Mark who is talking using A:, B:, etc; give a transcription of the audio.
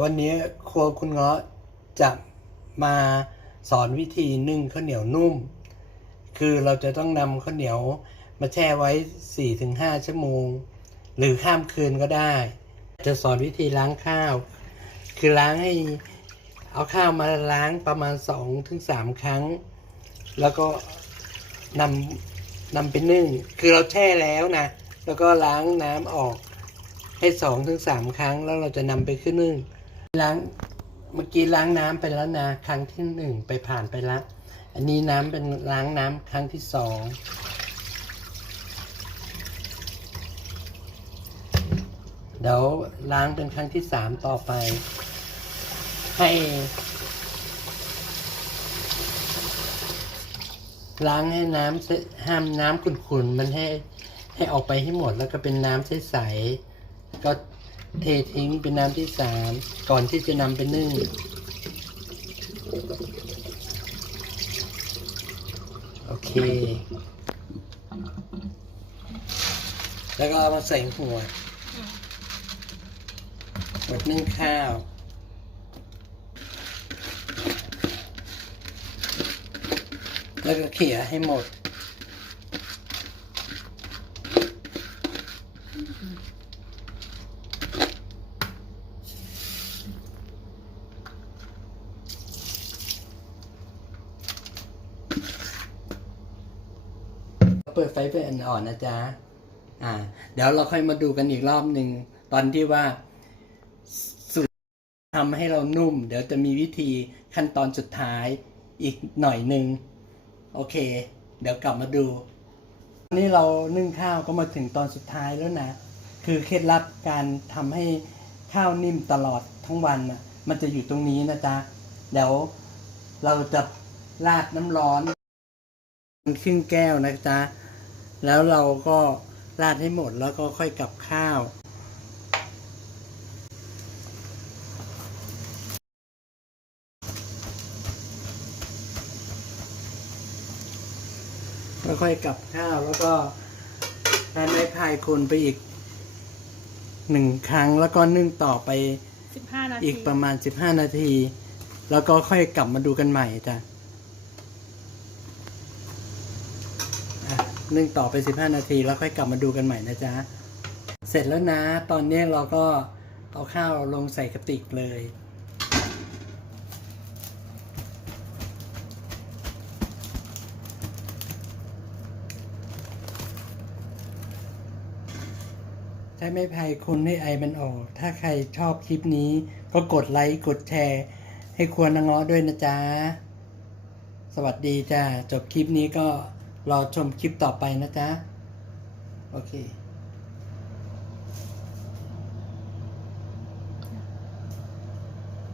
A: วันนี้ครัวคุณเงาะจะมาสอนวิธีนึ่งข้าวเหนียวนุ่ม คือเราจะต้องนำข้าวเหนียวมาแช่ไว้ 4-5 ชั่วโมง หรือข้ามคืนก็ได้ จะสอนวิธีล้างข้าว คือล้างให้เอาข้าวมาล้างประมาณ 2-3 ครั้ง แล้วก็นำนำไปนึ่ง คือเราแช่แล้วนะ แล้วก็ล้างน้ำออกให้สองถึงสามครั้งแล้วเราจะนำไปขึ้นนึ่ง ล้างเมื่อกี้ล้างน้ำไปแล้วนะครั้งที่หนึ่งไปผ่านไปแล้วอันนี้น้ำเป็นล้างน้ำครั้งที่สองเดี๋ยวล้างเป็นครั้งที่สามต่อไป ให้ล้างให้น้ำเสห้ามน้ำขุ่นๆ มันให้ให้ออกไปให้หมดแล้วก็เป็นน้ำใสๆก็ เททิ้งเป็นน้ำที่สามก่อนที่จะนำไปนึ่ง โอเค แล้วก็เอามาใส่หัวหัวนึ่งข้าว แล้วก็เขี่ยให้หมด เปิดไฟเป็นอ่อนๆนะจ๊ะอ่า เดี๋ยวเราค่อยมาดูกันอีกรอบหนึ่งตอนที่ว่าสูตรทำให้เรานุ่ม เดี๋ยวจะมีวิธีขั้นตอนสุดท้ายอีกหน่อยหนึ่งโอเค เดี๋ยวกลับมาดูนี่เรานึ่งข้าวก็มาถึงตอนสุดท้ายแล้วนะ คือเคล็ดลับการทำให้ข้าวนิ่มตลอดทั้งวันนะมันจะอยู่ตรงนี้นะจ๊ะ เดี๋ยวเราจะราดน้ำร้อนครึ่งแก้วนะจ๊ะ แล้วเราก็ราดให้หมดแล้วก็ค่อยกลับข้าวแล้วค่อยกลับข้าวแล้วก็ใช้ไม้พายคนไปอีกหนึ่งครั้งแล้วก็นึ่งต่อไป
B: สิบห้านาที
A: อีกประมาณสิบห้านาที แล้วก็ค่อยกลับมาดูกันใหม่จ้ะอะ นึ่งต่อไปสิบห้านาที แล้วค่อยกลับมาดูกันใหม่นะจ๊ะ เสร็จแล้วนะ ตอนนี้เราก็เอาข้าวลงใส่กระติกเลย ใช้ไม้พายคนให้ไอมันออก ถ้าใครชอบคลิปนี้ ก็กดไลค์ กดแชร์ ให้ควรนางเงาะด้วยนะจ๊ะ สวัสดีจ้า จบคลิปนี้ก็ รอชมคลิปต่อไปนะจ๊ะ โอเค